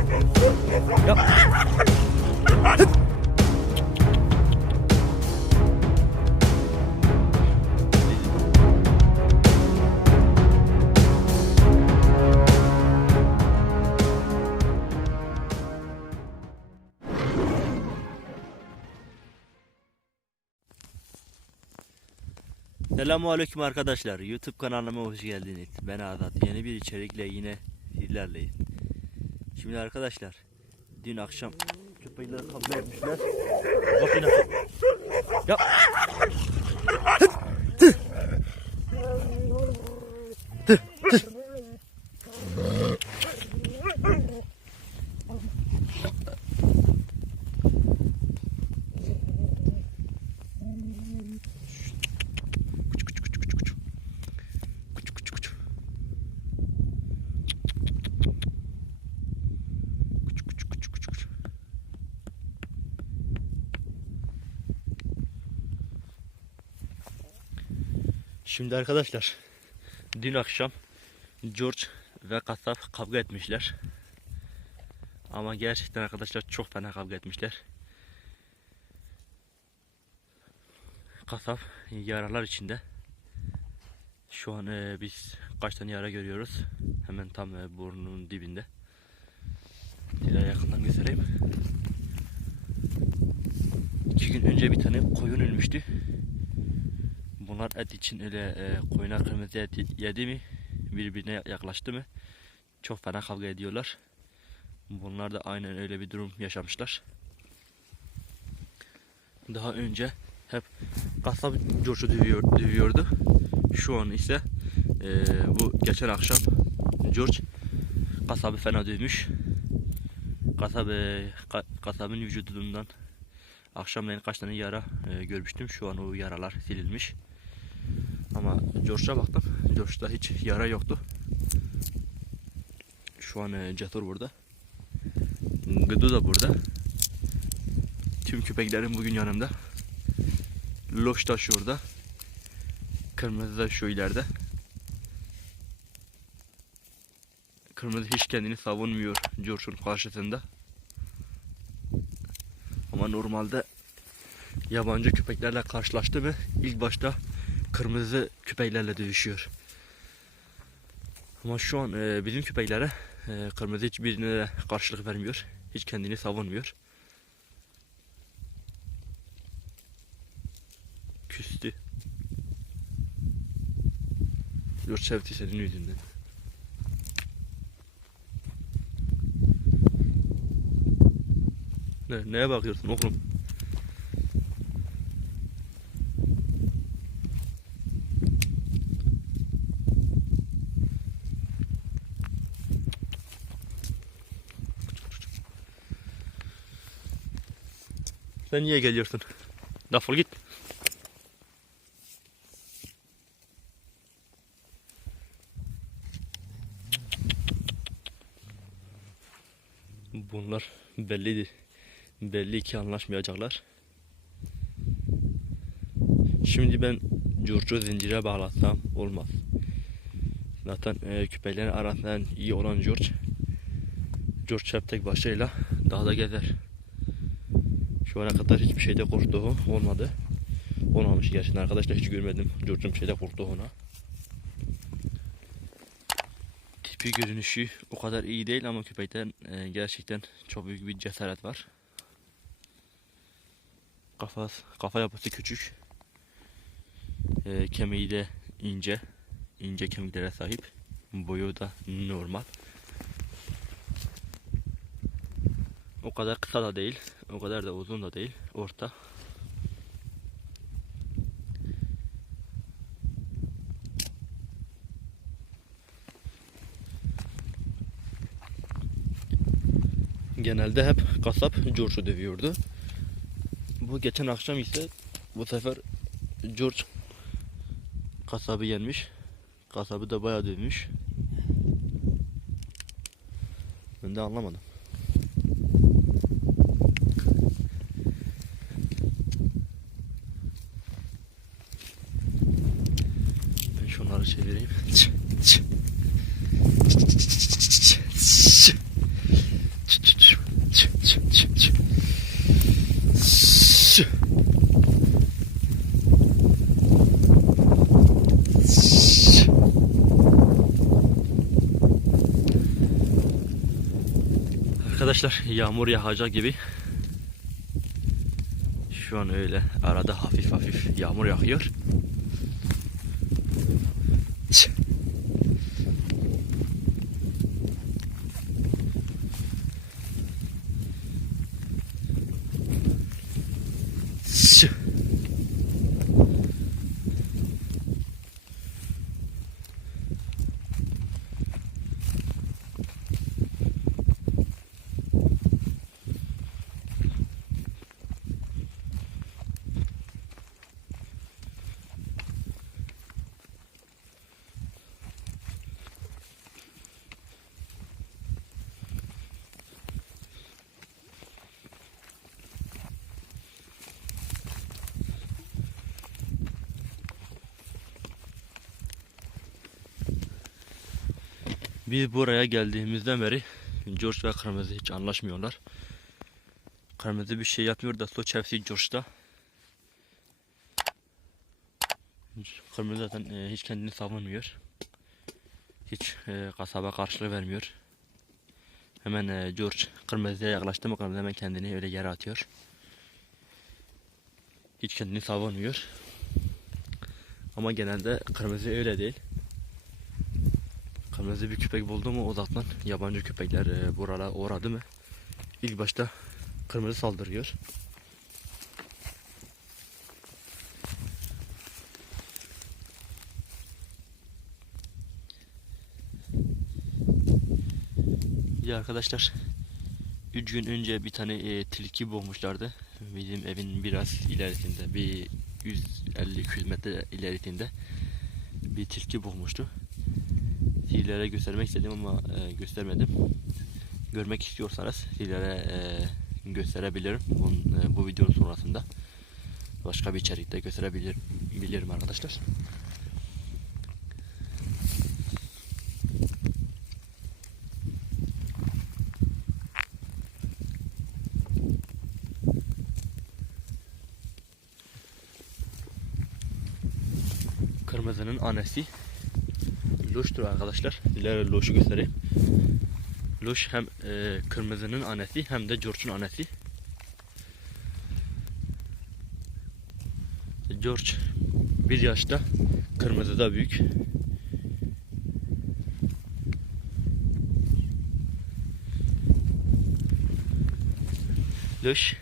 Yap. Selamun Aleyküm arkadaşlar. YouTube kanalıma hoş geldiniz. Ben Adat. Yeni bir içerikle yine sizlerleyiz. Şimdi arkadaşlar dün akşam köpekler kavga etmişler. Bak yine. Şimdi arkadaşlar dün akşam George ve kasap kavga etmişler. Ama gerçekten arkadaşlar çok fena kavga etmişler. Kasap yaralar içinde. Şu an e, biz kaç tane yara görüyoruz. Hemen tam e, burnunun dibinde. Size yakından göstereyim. İki gün önce bir tane koyun ölmüştü. Bunlar et için öyle e, koyuna kırmızı et yedi mi birbirine yaklaştı mı çok fena kavga ediyorlar. Bunlar da aynen öyle bir durum yaşamışlar. Daha önce hep kasap George'u dövüyor, dövüyordu. Şu an ise eee, bu geçen akşam George kasabı fena dövmüş. Kasabı, ka- kasabın vücudundan akşamleyin kaç tane yara eee, görmüştüm. Şu an o yaralar silinmiş. Ama George'a baktım. George'da hiç yara yoktu. Şu an eee, Cesur burada. Gıdı da burada. Tüm köpeklerim bugün yanımda. Loş da şurada. Kırmızı da şu ileride. Kırmızı hiç kendini savunmuyor George'un karşısında. Ama normalde yabancı köpeklerle karşılaştı mı ilk başta kırmızı köpeklerle dövüşüyor. Ama şu an e, bizim köpeklere e, kırmızı hiçbirine de karşılık vermiyor. Hiç kendini savunmuyor. Küstü. George sevdi senin yüzünden. Ne, neye bakıyorsun oğlum? Sen niye geliyorsun? Defol git. Bunlar bellidir. Belli ki anlaşmayacaklar. Şimdi ben Curcu zincire bağlatsam olmaz. Zaten e, köpeklerin arasında en iyi olan George. George hep tek başıyla dağda gezer. Şu ana kadar hiçbir şeyde korktuğu olmadı. Olmamış gerçekten arkadaşlar hiç görmedim bir şeyde korktuğuna. Tipi görünüşü o kadar iyi değil ama köpekten e, gerçekten çok büyük bir cesaret var. Kafası, kafa yapısı küçük. E, kemiği de ince. ince kemiklere sahip. Boyu da normal. O kadar kısa da değil. O kadar da uzun da değil. Orta. Genelde hep kasap George'u dövüyordu. Bu geçen akşam ise bu sefer George kasabı yenmiş. Kasabı da bayağı dövmüş. Ben de anlamadım. Arkadaşlar yağmur yağacak gibi şu an öyle arada hafif hafif yağmur yağıyor. Biz buraya geldiğimizden beri George ve Kırmızı hiç anlaşmıyorlar. Kırmızı bir şey yapmıyor da suç hepsi George'da. Kırmızı zaten e, hiç kendini savunmuyor. Hiç e, kasaba karşılığı vermiyor. Hemen e, George kırmızıya yaklaştı mı kırmızı hemen kendini öyle yere atıyor. Hiç kendini savunmuyor. Ama genelde kırmızı öyle değil. Kırmızı bir köpek buldu mu uzaktan yabancı köpekler e, burala uğradı mı ilk başta kırmızı saldırıyor. Ya arkadaşlar 3 gün önce bir tane e, tilki boğmuşlardı. Bizim evin biraz ilerisinde bir 150-200 metre ilerisinde bir tilki boğmuştu sizlere göstermek istedim ama e, göstermedim. Görmek istiyorsanız sizlere e, gösterebilirim bu, e, bu videonun sonrasında. Başka bir içerikte gösterebilirim bilirim arkadaşlar. Kırmızının annesi Loş'tur arkadaşlar. Sizlere Loş'u göstereyim. Loş hem e, kırmızının annesi hem de George'un annesi. George bir yaşta kırmızı da büyük. Loş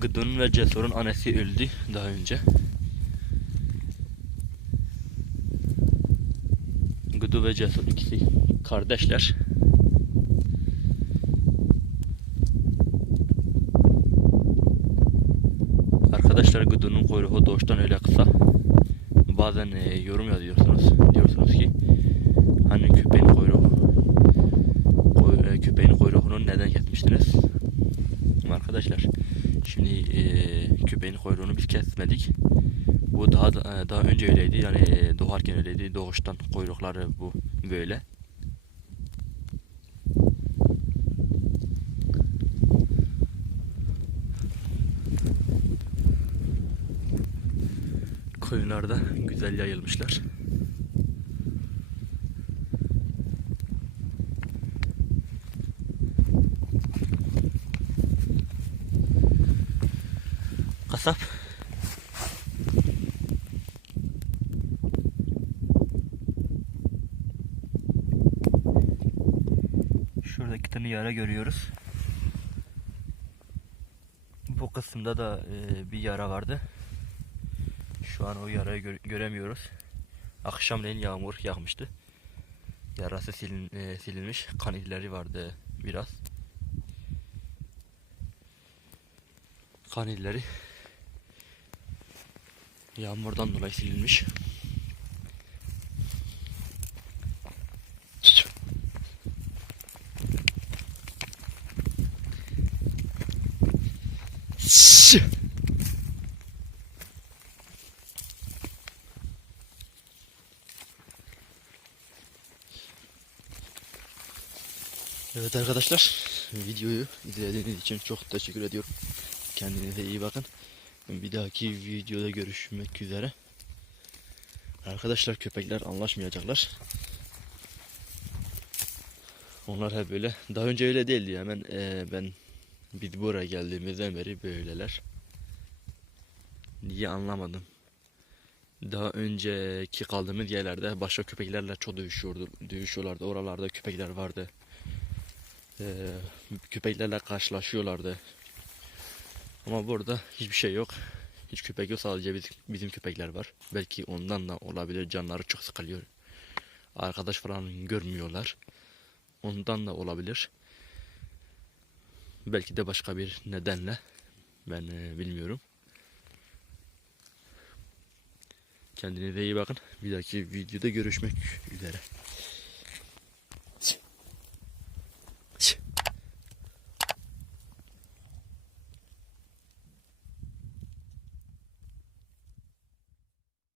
Gıdın ve Cesur'un annesi öldü daha önce. Gıdı ve Cesur ikisi kardeşler. Arkadaşlar Gıdı'nın kuyruğu doğuştan öyle kısa. Bazen e, yorum yazıyorsunuz. Diyorsunuz ki hani köpeğin kuyruğu koy, e, köpeğin kuyruğunu neden kesmiştiniz? Arkadaşlar Şimdi e, köpeğin kuyruğunu biz kesmedik. Bu daha da- daha önce öyleydi. Yani e, doğarken öyleydi. Doğuştan kuyrukları bu böyle. Koyunlar da güzel yayılmışlar. Kasap. Şurada iki tane yara görüyoruz. Bu kısımda da e, bir yara vardı. Şu an o yarayı gö- göremiyoruz. Akşamleyin yağmur yağmıştı. Yarası silin, e, silinmiş. Kan izleri vardı biraz. Kan izleri Yağmurdan dolayı silinmiş. Evet arkadaşlar videoyu izlediğiniz için çok teşekkür ediyorum. Kendinize iyi bakın. Bir dahaki videoda görüşmek üzere. Arkadaşlar köpekler anlaşmayacaklar. Onlar hep böyle. Daha önce öyle değildi. Hemen eee, ben biz buraya geldiğimizden beri böyleler. Niye anlamadım. Daha önceki kaldığımız yerlerde başka köpeklerle çok dövüşüyordu, dövüşüyorlardı. Oralarda köpekler vardı. Ee, köpeklerle karşılaşıyorlardı. Ama burada hiçbir şey yok. Hiç köpek yok sadece biz, bizim köpekler var. Belki ondan da olabilir canları çok sıkılıyor. Arkadaş falan görmüyorlar. Ondan da olabilir. Belki de başka bir nedenle. Ben e, bilmiyorum. Kendinize iyi bakın. Bir dahaki videoda görüşmek üzere.